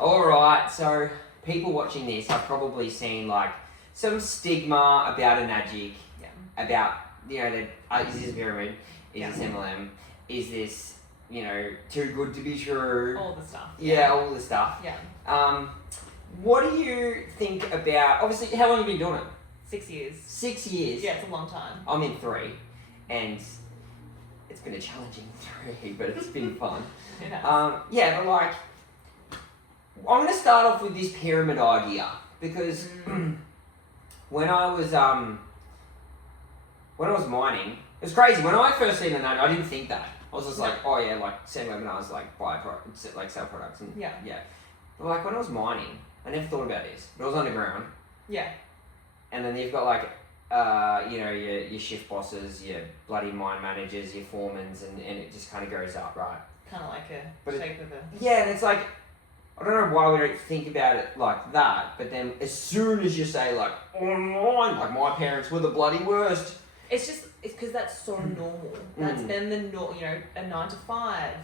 Alright, so people watching this have probably seen like some stigma about Enagic, about, is this a pyramid? Is this MLM? Is this, too good to be true? All the stuff. Yeah, all the stuff. Yeah. What do you think about, obviously, how long have you been doing it? 6 years. 6 years? Yeah, it's a long time. I'm in 3, and it's been a challenging 3, but it's been fun. But like, I'm going to start off with this pyramid idea, because when I was mining, it was crazy. When I first seen the name, I didn't think that. I was just like, oh yeah, like send webinars, like buy products, like sell products, and yeah. But like when I was mining, I never thought about this. But I was underground. Yeah. And then you've got like, your shift bosses, your bloody mine managers, your foremans, and it just kind of goes up, right? Kind of like a shape of a... Yeah, and it's like, I don't know why we don't think about it like that, but then as soon as you say like, online, like my parents were the bloody worst. It's because that's so normal. That's been the a 9 to 5,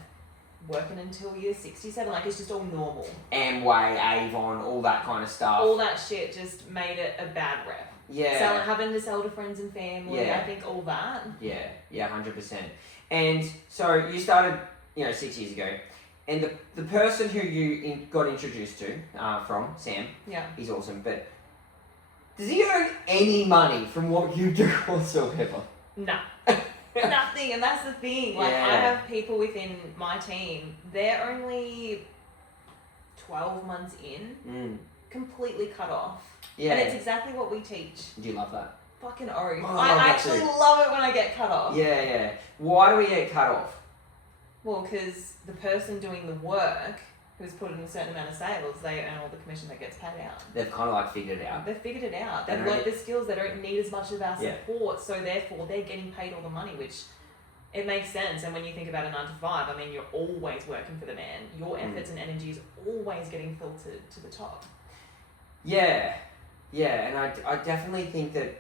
working until you're 67. Like it's just all normal. Amway, Avon, all that kind of stuff. All that shit just made it a bad rep. Yeah. Having to sell to friends and family. Yeah. I think all that. Yeah, 100%. And so you started, 6 years ago, and the person who you got introduced to from Sam, he's awesome. But does he earn any money from what you do whatsoever? No. Nothing, and that's the thing. Like I have people within my team, they're only 12 months in, completely cut off. Yeah. And it's exactly what we teach. Do you love that? Fucking oath. I actually love it when I get cut off. Yeah. Why do we get cut off? Well, because the person doing the work, who's put in a certain amount of sales, they earn all the commission that gets paid out. They've kind of like figured it out. They've figured it out. They've learned the skills. They don't need as much of our support, so therefore they're getting paid all the money, which it makes sense. And when you think about a 9 to 5, I mean, you're always working for the man. Your efforts and energy is always getting filtered to the top. Yeah, and I definitely think that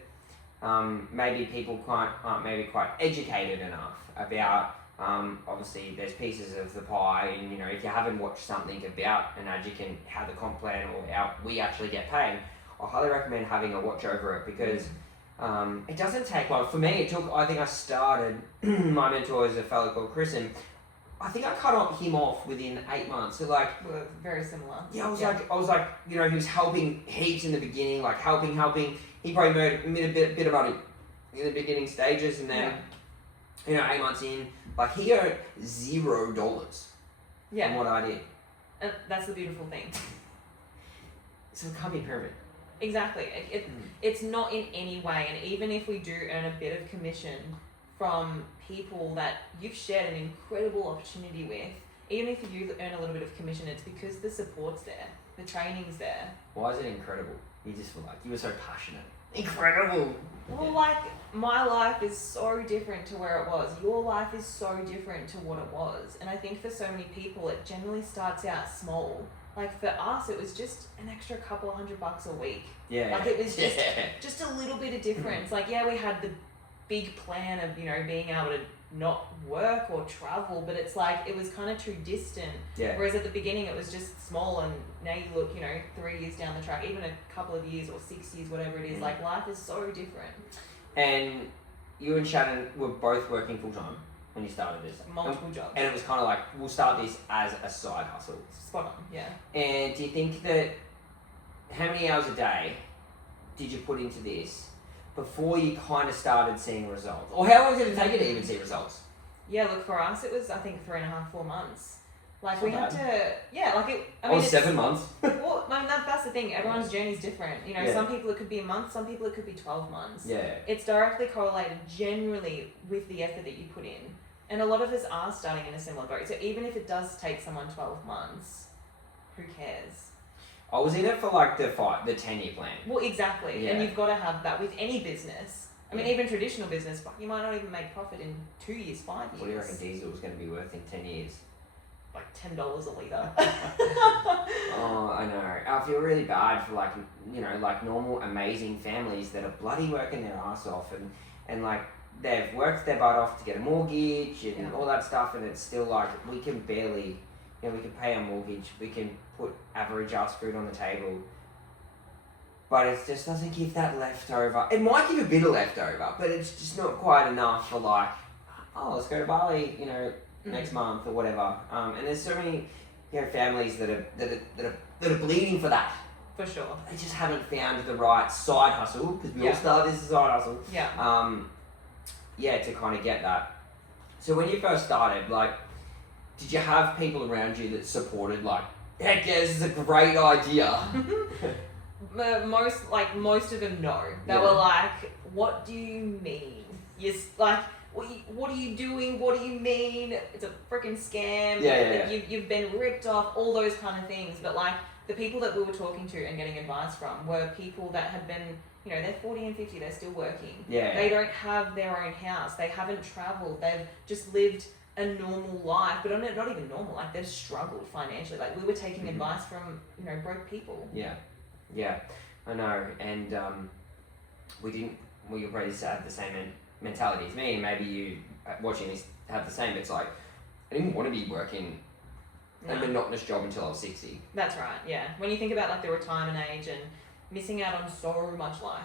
maybe people aren't maybe quite educated enough about. Obviously, there's pieces of the pie, and if you haven't watched something about Enagic and how the comp plan or how we actually get paid, I highly recommend having a watch over it because it doesn't take long. For me, I think I started, my mentor is a fellow called Chris, and I think I cut him off within 8 months. So like, we're very similar. Yeah, I was like, he was helping heaps in the beginning, like helping. He probably made a bit of money in the beginning stages, and then 8 months in, like he earned $0 from what I did. And that's the beautiful thing. So it can't be pyramid. Exactly. It's not in any way, and even if we do earn a bit of commission from people that you've shared an incredible opportunity with, even if you earn a little bit of commission, it's because the support's there, the training's there. Why is it incredible? You were so passionate. Incredible! Well, like, my life is so different to where it was. Your life is so different to what it was. And I think for so many people, it generally starts out small. Like, for us, it was just an extra couple of $100 a week. Yeah. Like, it was just a little bit of difference. Like, we had the big plan of, being able to not work or travel, but it's like, it was kind of too distant. Yeah. Whereas at the beginning, it was just small, and now you look, 3 years down the track, even a couple of years or 6 years, whatever it is, like, life is so different. And you and Shannon were both working full-time when you started this. Multiple jobs. And it was kind of like, we'll start this as a side hustle. Spot on, yeah. And do you think that, how many hours a day did you put into this before you kind of started seeing results? Or how long did it take you to even see results? Yeah, look, for us, it was, I think, 3.5, 4 months. Like, we had to, I mean, 7 months. Well, I mean, that's the thing. Everyone's journey is different. Some people it could be a month, some people it could be 12 months. Yeah. It's directly correlated generally with the effort that you put in. And a lot of us are starting in a similar boat. So even if it does take someone 12 months, who cares? I was in it for like the 10-year plan. Well, exactly. Yeah. And you've got to have that with any business. I mean, even traditional business, you might not even make profit in 2 years, 5 years. What do you reckon diesel is going to be worth in 10 years? Like $10 a litre. Oh, I know. I feel really bad for like normal, amazing families that are bloody working their ass off and like they've worked their butt off to get a mortgage and all that stuff, and it's still like we can barely you know, we can pay our mortgage, we can put average ass food on the table, but it just doesn't give that leftover. It might give a bit of leftover, but it's just not quite enough for like, oh, let's go to Bali, you know, next month or whatever. And there's so many, you know, families that are bleeding for that. For sure. They just haven't found the right side hustle, because we all start this as a side hustle. Yeah. To kind of get that. So when you first started, like, did you have people around you that supported, like, heck yeah, this is a great idea? Most of them, no. They were like, what do you mean? Like, what are you doing? What do you mean? It's a freaking scam. You've been ripped off, all those kind of things. But like, the people that we were talking to and getting advice from were people that had been, you know, they're 40 and 50, they're still working. They don't have their own house. They haven't travelled. They've just lived a normal life, but not even normal. Like, they've struggled financially. Like, we were taking advice from, you know, broke people. Yeah, I know. And we probably just have the same mentality as me, and maybe you watching this have the same. It's like, I didn't want to be working a monotonous job until I was 60. That's right, yeah. When you think about like the retirement age and missing out on so much life,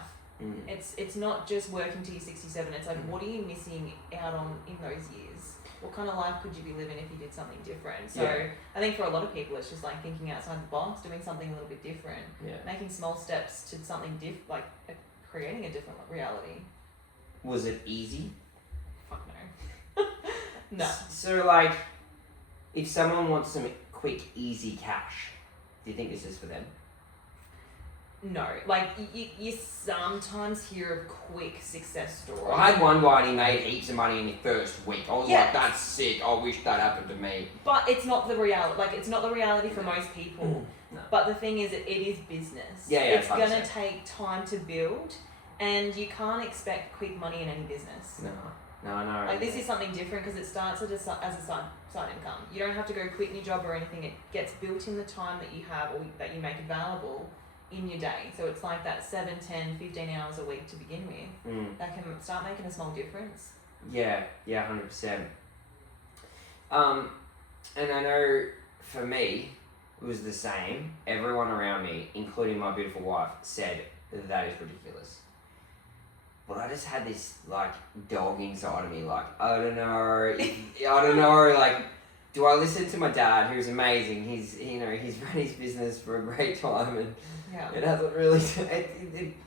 it's not just working till you're 67. It's like, what are you missing out on in those years? What kind of life could you be living if you did something different? So I think for a lot of people, it's just like thinking outside the box, doing something a little bit different, making small steps to something like creating a different reality. Was it easy? Fuck no. No. So like, if someone wants some quick, easy cash, do you think this is for them? No. Like, you sometimes hear of quick success stories. I had one guy and he made heaps of money in the first week. I was like, that's sick. I wish that happened to me. But it's not the reality. Like, it's not the reality for most people. No. But the thing is, it is business. It's going to take time to build, and you can't expect quick money in any business. No, I know. Like, this is something different because it starts as a side income. You don't have to go quit your job or anything. It gets built in the time that you have or that you make available in your day. So it's like that 7, 10, 15 hours a week to begin with. That can start making a small difference. Yeah, 100%. And I know for me, it was the same. Everyone around me, including my beautiful wife, said that is ridiculous. But I just had this, like, dog inside of me, like, I don't know, like, do I listen to my dad, who's amazing, he's run his business for a great time, and it hasn't really,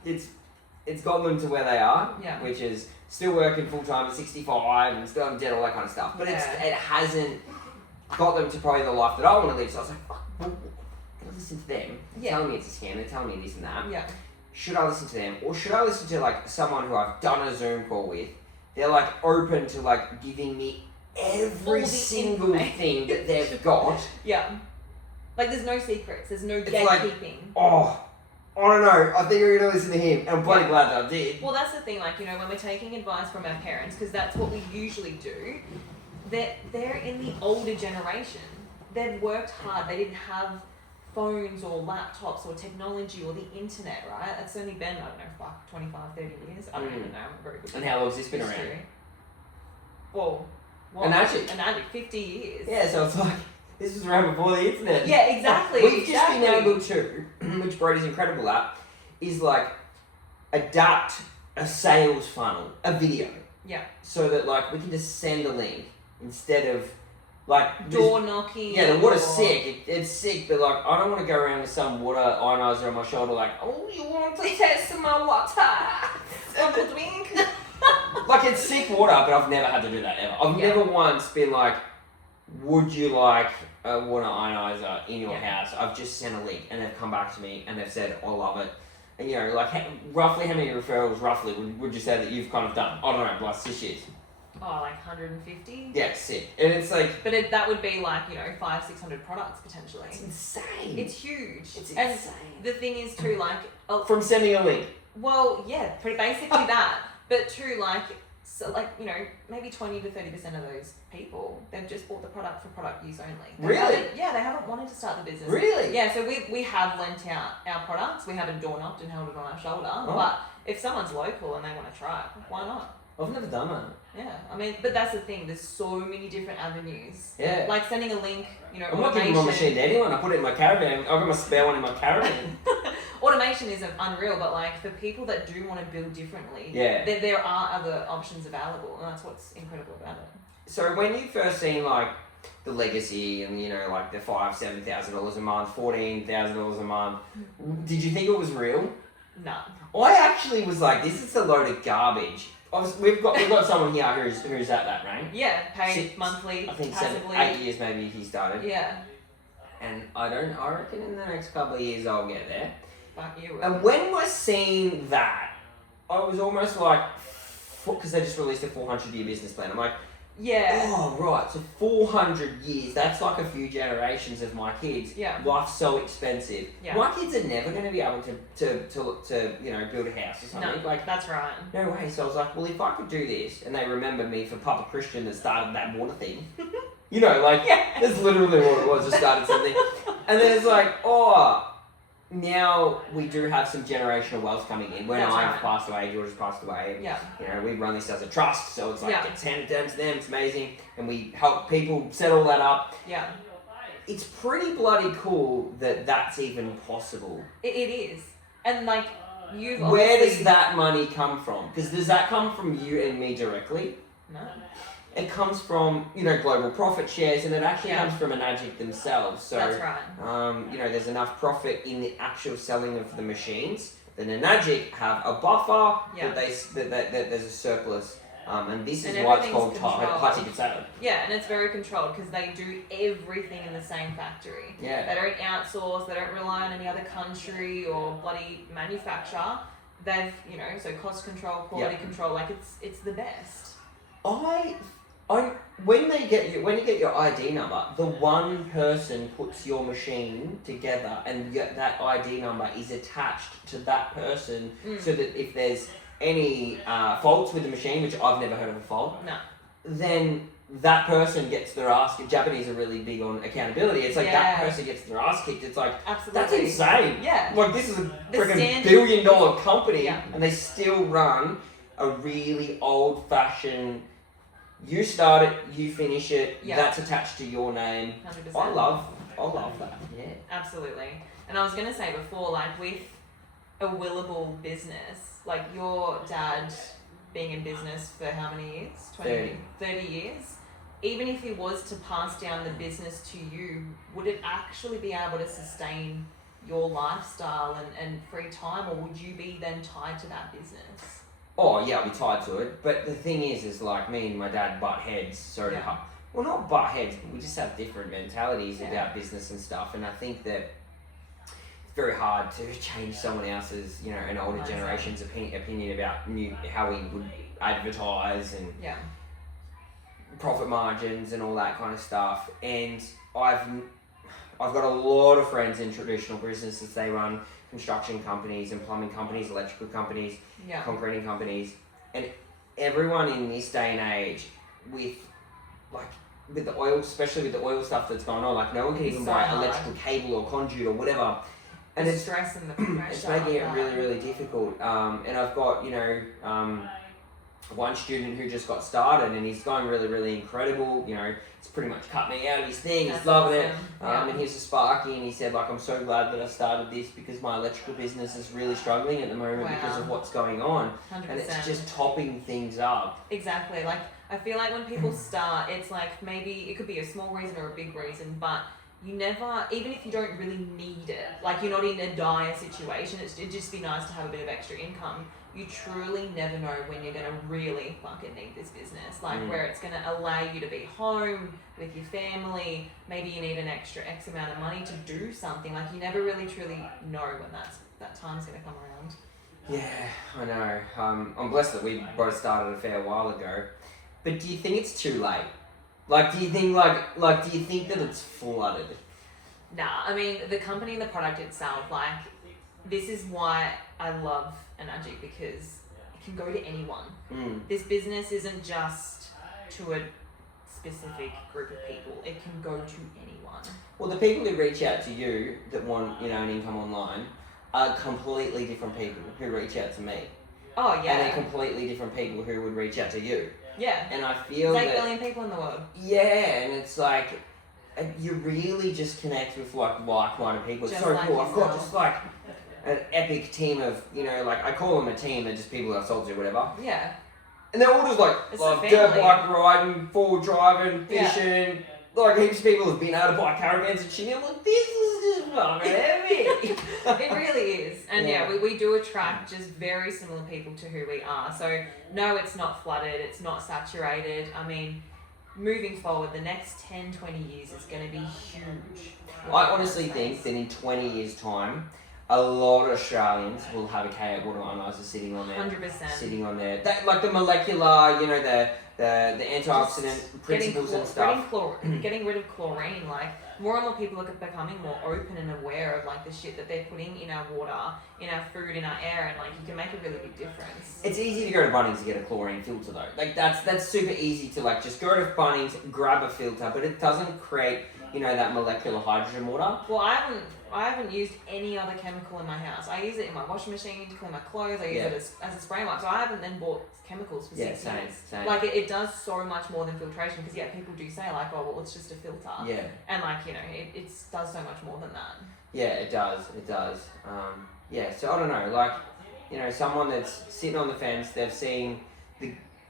it's got them to where they are, which is still working full-time at 65, and still having debt, all that kind of stuff, but it hasn't got them to probably the life that I want to live, so I was like, fuck, well, I'm gonna listen to them, they're telling me it's a scam, they're telling me this and that. Should I listen to them, or should I listen to like someone who I've done a Zoom call with? They're like open to like giving me every single thing that they've got. Like, there's no secrets, there's no gatekeeping. Like, I don't know, I think I'm going to listen to him, and I'm bloody glad that I did. Well, that's the thing, like, you know, when we're taking advice from our parents, because that's what we usually do, they're in the older generation. They've worked hard, they didn't have phones or laptops or technology or the internet, right? That's only been, I don't know, 25, 30 years. I don't even know, I'm very good. And how long has this been around? Well, Enagic, 50 years. Yeah, so it's like, this was around before the internet. Yeah, exactly. We've just been able to, which Brody's incredible at, is like, adapt a sales funnel, a video. So that like, we can just send a link instead of like door knocking. Yeah, the water's sick. It's sick, but like, I don't want to go around with some water ionizer on my shoulder like, oh, you want to test my water? Like, it's sick water, but I've never had to do that ever. I've never once been like, would you like a water ionizer in your house? I've just sent a link and they've come back to me and they've said, I love it. And you know, like, roughly how many referrals would you say that you've kind of done? I don't know, like 6 years. Oh, like 150? Yeah, sick. And it's like... But that would be like, you know, 500-600 products potentially. It's insane. It's huge. It's and insane. The thing is too, like... From sending a link. Well, yeah, basically that. But too, like, so like, you know, maybe 20 to 30% of those people, they've just bought the product for product use only. Really? They haven't wanted to start the business. Really? Yeah, so we have lent out our products. We haven't door knocked and held it on our shoulder. But if someone's local and they want to try it, why not? I've never done that. Yeah, I mean, but that's the thing. There's so many different avenues. Yeah. Like sending a link, I'm not giving my machine to anyone. I put it in my caravan. I've got my spare one in my caravan. Automation is unreal, but like for people that do want to build differently, there are other options available, and that's what's incredible about it. So when you first seen like the legacy and like the $7,000 a month, $14,000 a month, did you think it was real? No. I actually was like, this is a load of garbage. We've got someone here who's at that rank. Yeah, paid monthly, I think passively. 8 years maybe he started. Yeah. And I reckon in the next couple of years I'll get there. But you will. And when we're seeing that, I was almost like, because they just released a 400-year business plan. I'm like, yeah. Oh, right. So 400 years. That's like a few generations of my kids. Yeah. Life's so expensive. Yeah. My kids are never going to be able to build a house or something. No, like that's right. No way. So I was like, well, if I could do this, and they remember me for Papa Christian that started that water thing. That's literally what it was. Just started something, and then it's like, now we do have some generational wealth coming in. When I've passed away, George has passed away. Yeah. We run this as a trust, so it's like it's handed down to them. It's amazing, and we help people set all that up. Yeah. It's pretty bloody cool that that's even possible. It is, and like you've. Where does that money come from? Because does that come from you and me directly? No. It comes from, global profit shares, and it actually comes from Enagic themselves. So, that's right. There's enough profit in the actual selling of the machines. Then Enagic have a buffer that there's a surplus, and this is why it's called high ticket sale. Yeah, and it's very controlled because they do everything in the same factory. Yeah. They don't outsource. They don't rely on any other country or bloody manufacturer. They've so cost control, quality control. Like it's the best. When you get your ID number, the one person puts your machine together, and that ID number is attached to that person, so that if there's any faults with the machine, which I've never heard of a fault, then that person gets their ass kicked. Japanese are really big on accountability. It's like that person gets their ass kicked. It's like, absolutely. That's insane. Yeah. Like, this is a freaking $1 billion company, and they still run a really old-fashioned. You start it, you finish it. That's attached to your name. 100%. I love that. Yeah. Absolutely. And I was gonna say before, like with a willable business, like your dad being in business for how many years? 30 years. Even if he was to pass down the business to you, would it actually be able to sustain your lifestyle and free time, or would you be then tied to that business? Oh, yeah, I'll be tied to it. But the thing is like me and my dad butt heads. Well, not butt heads, but we just have different mentalities about business and stuff. And I think that it's very hard to change someone else's, an older generation's opinion about how we would advertise and profit margins and all that kind of stuff. And I've got a lot of friends in traditional businesses. They run construction companies and plumbing companies, electrical companies, concreting companies, and everyone in this day and age with the oil, especially with the oil stuff that's going on, like no one can even buy electrical cable or conduit or whatever, and it's stress and the pressure. It's making it really, really difficult. And I've got one student who just got started and he's going really, really incredible. It's pretty much cut me out of his thing. He's loving it. And he's a Sparky, and he said, I'm so glad that I started this because my electrical business is really struggling at the moment because of what's going on. 100%. And it's just topping things up. Exactly. Like, I feel like when people start, it's like maybe it could be a small reason or a big reason, but you never, even if you don't really need it, like you're not in a dire situation, it'd just be nice to have a bit of extra income. You truly never know when you're going to really fucking need this business. Like where it's going to allow you to be home with your family. Maybe you need an extra X amount of money to do something. Like you never really truly know when that time's going to come around. Yeah, I know. I'm blessed that we both started a fair while ago. But do you think it's too late? Like, do you think do you think that it's flooded? Nah, I mean, the company and the product itself, like, this is why I love Enagic, because it can go to anyone. This business isn't just to a specific group of people. It can go to anyone. Well, the people who reach out to you that want, an income online are completely different people who reach out to me. Oh, yeah. And they're completely different people who would reach out to you. Yeah. And I feel There's 8 that... billion people in the world. Yeah, and it's like... You really just connect with like-minded people. It's Just so like cool. I've got yourself. just like an epic team of, like I call them a team, they're just people that sold to whatever. Yeah. And they're all just like It's dirt bike riding, full driving, fishing. Like heaps of people have been able to buy caravans and shit. I'm like, this is just fucking heavy. It really is. And we do attract just very similar people to who we are. So no, it's not flooded, it's not saturated. I mean, moving forward, the next 10, 20 years is going to be huge. I honestly think that in 20 years' time, a lot of Australians will have a K8 water analyzer sitting on there. 100%. Sitting on there. That, like the molecular, the antioxidant principles and stuff. Getting rid of chlorine. Like, more and more people are becoming more open and aware of like the shit that they're putting in our water, in our food, in our air, and like you can make a really big difference. It's easy to go to Bunnings to get a chlorine filter though. Like that's super easy to like just go to Bunnings, grab a filter, but it doesn't create, that molecular hydrogen water. Well, I haven't used any other chemical in my house. I use it in my washing machine to clean my clothes. I use it as a spray mark. So I haven't then bought chemicals for 6 years. Same. Like it does so much more than filtration because people do say like, oh well, it's just a filter. Yeah. And like it does so much more than that. Yeah, it does. So I don't know, like, someone that's sitting on the fence, they've seen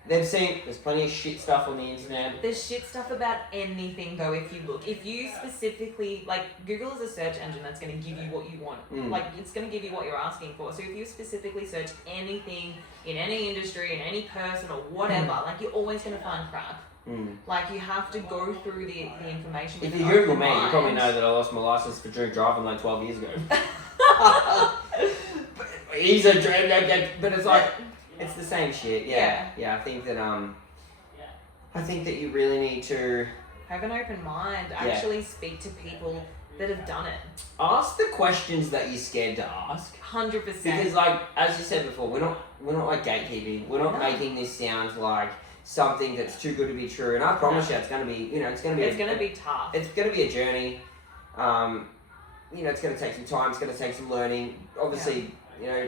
there's plenty of shit stuff on the internet. There's shit stuff about anything though if you look. If you specifically, like, Google is a search engine that's going to give you what you want. Like, it's going to give you what you're asking for. So if you specifically search anything in any industry, in any person or whatever, like, you're always going to find crap. Like, you have to go through the information. If you Google me, you probably know that I lost my license for drink driving like 12 years ago. But it's like... It's the same shit, yeah. I think that you really need to have an open mind. Actually speak to people that have done it. Ask the questions that you're scared to ask. 100%. Because, like, as you said before, we're not like gatekeeping. We're not making this sound like something that's too good to be true. And I promise you, it's gonna be, it's gonna be tough. It's gonna be a journey. It's gonna take some time. It's gonna take some learning. Obviously.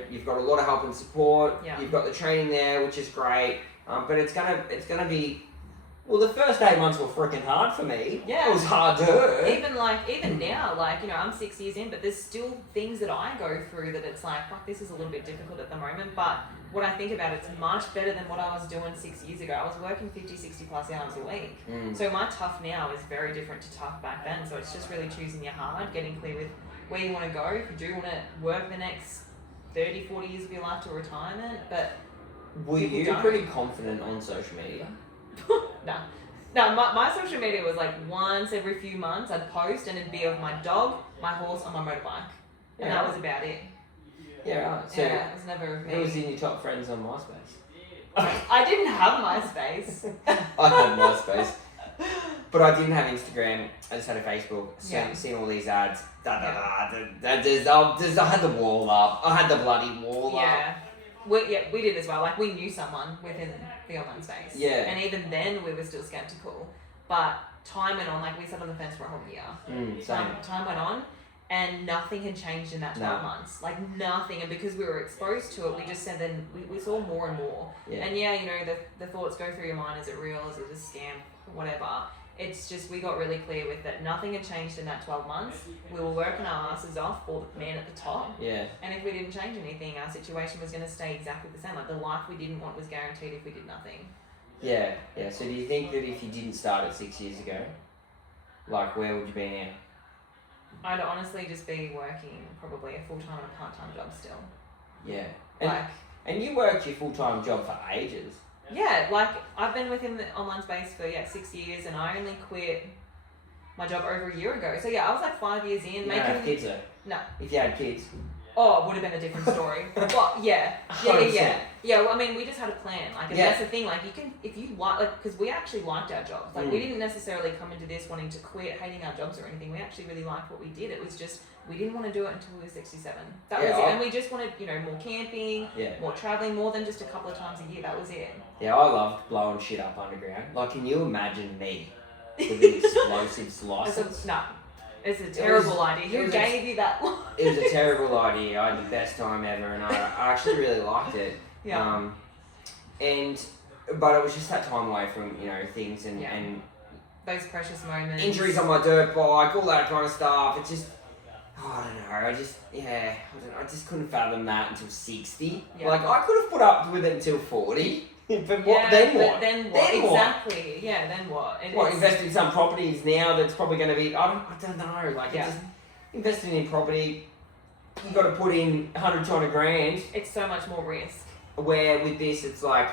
You've got a lot of help and support. Yeah. You've got the training there, which is great. But it's gonna be. Well, the first 8 months were freaking hard for me. Yeah, it was hard to. Even now, I'm 6 years in, but there's still things that I go through that it's like, fuck, this is a little bit difficult at the moment. But when I think about it, it's much better than what I was doing 6 years ago. I was working 50, 60 plus hours a week. So my tough now is very different to tough back then. So it's just really choosing your hard, getting clear with where you want to go. If you do want to work the next 30, 40 years of your life to retirement, but were you pretty confident on social media? No, my social media was like once every few months I'd post and it'd be of my dog, my horse, and my motorbike. And that was about it. Yeah, right. So it was never of me. Who was in your top friends on MySpace? I didn't have MySpace. I had MySpace. But I didn't have Instagram. I just had a Facebook. Seeing all these ads. I had the wall up. I had the bloody wall up. We did as well. Like, we knew someone within the online space. Yeah. And even then, we were still skeptical. But time went on. Like, we sat on the fence for a whole year. Time went on, and nothing had changed in that 12 months. Like, nothing. And because we were exposed to it, we just said then we saw more and more. Yeah. And the thoughts go through your mind. Is it real? Is it a scam? Whatever. It's just, we got really clear with that nothing had changed in that 12 months. We were working our asses off for the man at the top. Yeah. And if we didn't change anything, our situation was going to stay exactly the same. Like, the life we didn't want was guaranteed if we did nothing. Yeah. So do you think that if you didn't start it 6 years ago, like, where would you be now? I'd honestly just be working probably a full-time and a part-time job still. Yeah. And you worked your full-time job for ages. Yeah, like, I've been within the online space for 6 years, and I only quit my job over a year ago. So I was like 5 years in. You don't have kids though? No. If you had kids? Oh, it would have been a different story. But yeah. Well, I mean, we just had a plan. Like, and that's the thing. Like, you can, if you like, because we actually liked our jobs. Like, we didn't necessarily come into this wanting to quit, hating our jobs or anything. We actually really liked what we did. It was just, we didn't want to do it until we were 67. That was it. And we just wanted, more camping, more traveling, more than just a couple of times a year. That was it. Yeah, I loved blowing shit up underground. Like, can you imagine me with an explosives license? No. It's a terrible idea. Who gave you that? It was a terrible idea. I had the best time ever, and I actually really liked it. Yeah. And but it was just that time away from, things and those precious moments. injuries on my dirt bike, all that kind of stuff. It's just, I don't know. I just couldn't fathom that until 60. Yeah. Like, I could have put up with it until 40. But then what? Then what? Exactly. What? Yeah, then what? Invest in some properties now that's probably going to be, I don't know. Like, just investing in property, you got to put in 100, 200 grand. It's so much more risk. Where with this, it's like,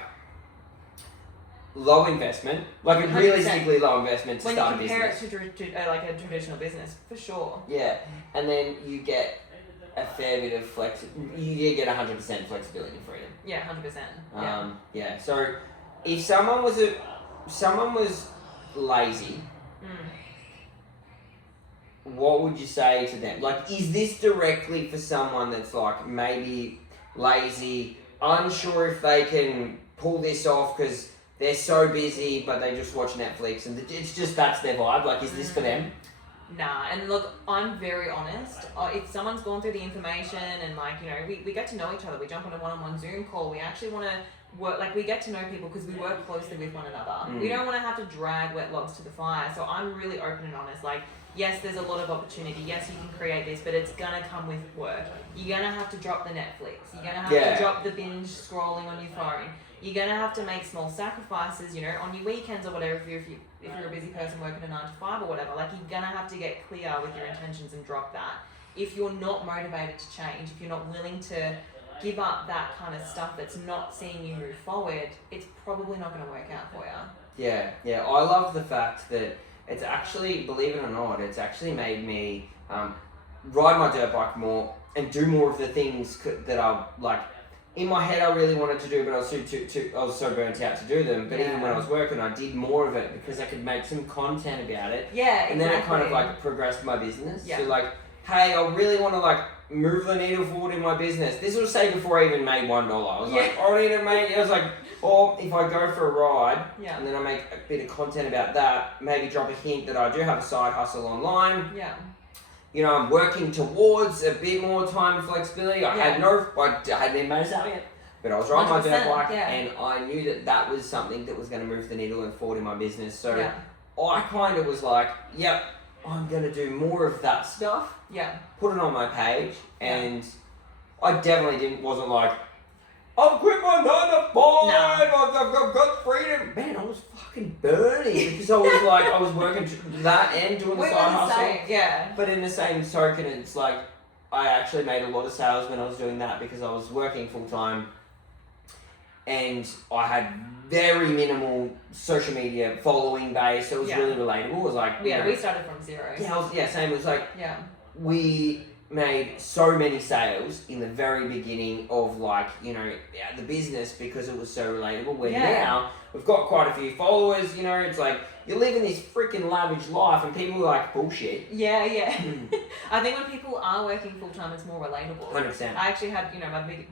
low investment, like a 100%. realistically low investment to when start a business. business. When you compare it to like a traditional business, for sure. Yeah, and then you get a fair bit of you get 100% flexibility and freedom. Yeah, 100%. Yeah. So if someone was lazy, what would you say to them? Like, is this directly for someone that's like maybe lazy, unsure if they can pull this off because they're so busy, but they just watch Netflix and it's just that's their vibe? Like, is this for them? Nah, and look, I'm very honest. If someone's gone through the information and we get to know each other, we jump on a one-on-one Zoom call, we actually want to work, we get to know people because we work closely with one another. We don't want to have to drag wet logs to the fire. So I'm really open and honest. Like, yes, there's a lot of opportunity. Yes, you can create this, but it's gonna come with work. You're gonna have to drop the Netflix. You're gonna have to drop the binge scrolling on your phone. You're gonna have to make small sacrifices, on your weekends or whatever. If you're a busy person working a 9 to 5 or whatever, you're gonna have to get clear with your intentions and drop that. If you're not motivated to change, if you're not willing to give up that kind of stuff that's not seeing you move forward, it's probably not going to work out for you. Yeah. I love the fact that it's actually, believe it or not, it's actually made me ride my dirt bike more and do more of the things that I like. In my head, I really wanted to do, but I was so burnt out to do them. But even when I was working, I did more of it because I could make some content about it. Yeah, and then it kind of progressed my business. Yeah. So hey, I really want to move the needle forward in my business. This was say before I even made $1. I was I need to make. I was or if I go for a ride and then I make a bit of content about that, maybe drop a hint that I do have a side hustle online. Yeah. I'm working towards a bit more time and flexibility. I hadn't even managed that yet. But I was riding my dirt bike and I knew that was something that was going to move the needle and forward in my business. So I kind of was yep, I'm going to do more of that stuff. Yeah. Put it on my page. And I definitely wasn't I've quit my 9 to 5, I've got freedom. Man, I was fucking burning because I was I was working that and doing the side hustle. Yeah. But in the same token, it's I actually made a lot of sales when I was doing that because I was working full time and I had very minimal social media following base, so it was really relatable. It was we started from zero. Yeah, same. It was we made so many sales in the very beginning of the business because it was so relatable. Where now we've got quite a few followers. It's you're living this freaking lavish life, and people are bullshit. Yeah. I think when people are working full time, it's more relatable. 100%. I actually had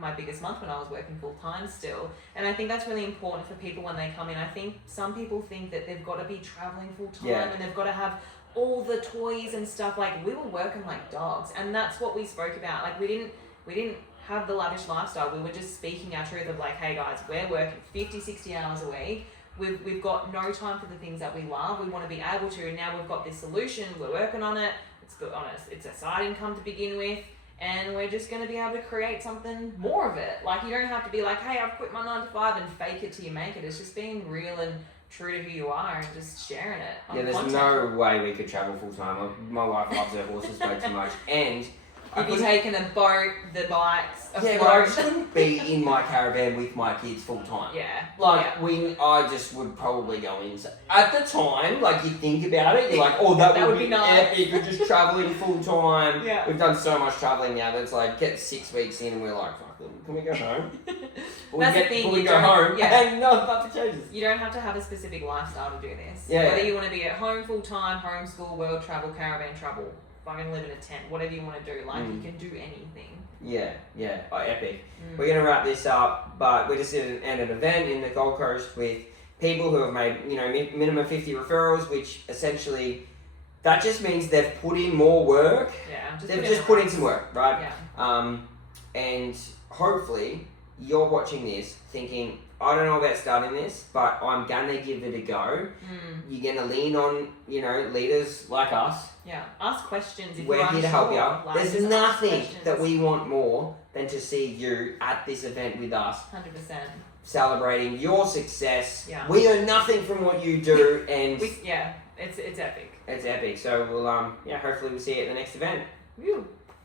my biggest month when I was working full time still, and I think that's really important for people when they come in. I think some people think that they've got to be traveling full time and they've got to have all the toys and stuff. We were working like dogs, and that's what we spoke about. We didn't have the lavish lifestyle. We were just speaking our truth of hey guys, we're working 50, 60 hours a week. We've got no time for the things that we love. We want to be able to, and now we've got this solution. We're working on it. It's a side income to begin with, and we're just going to be able to create something more of it. You don't have to be hey, I've quit my 9 to 5 and fake it till you make it. It's just being real and true to who you are and just sharing it. There's no way we could travel full time. My wife loves her horses way too much, and you'd be taking a boat, the bikes, but I just couldn't be in my caravan with my kids full time. Yeah. I just would probably go in. At the time, you think about it, you're that would be nice. Epic. We're just traveling full time. Yeah. We've done so much traveling now that get 6 weeks in and we're fuck, can we go home? That's the thing. We go home and nothing changes. You don't have to have a specific lifestyle to do this. Yeah. Whether you want to be at home full time, homeschool, world travel, caravan travel, fucking live in a tent, whatever you want to do, you can do anything. Yeah, epic. We're going to wrap this up, but we're just at an event in the Gold Coast with people who have made, minimum 50 referrals, which essentially, that just means they've put in more work. Yeah. They've just put in some work, right? Yeah. And hopefully, you're watching this thinking, I don't know about starting this, but I'm gonna give it a go. You're gonna lean on, leaders like us. Yeah, ask questions if We're you're here to unsure. help you. Like, There's just ask nothing questions. that we want more than to see you at this event with us, 100%. celebrating your success. Yeah. We earn nothing from what you do, and It's epic. it's epic. So we'll hopefully we'll see you at the next event. Woo.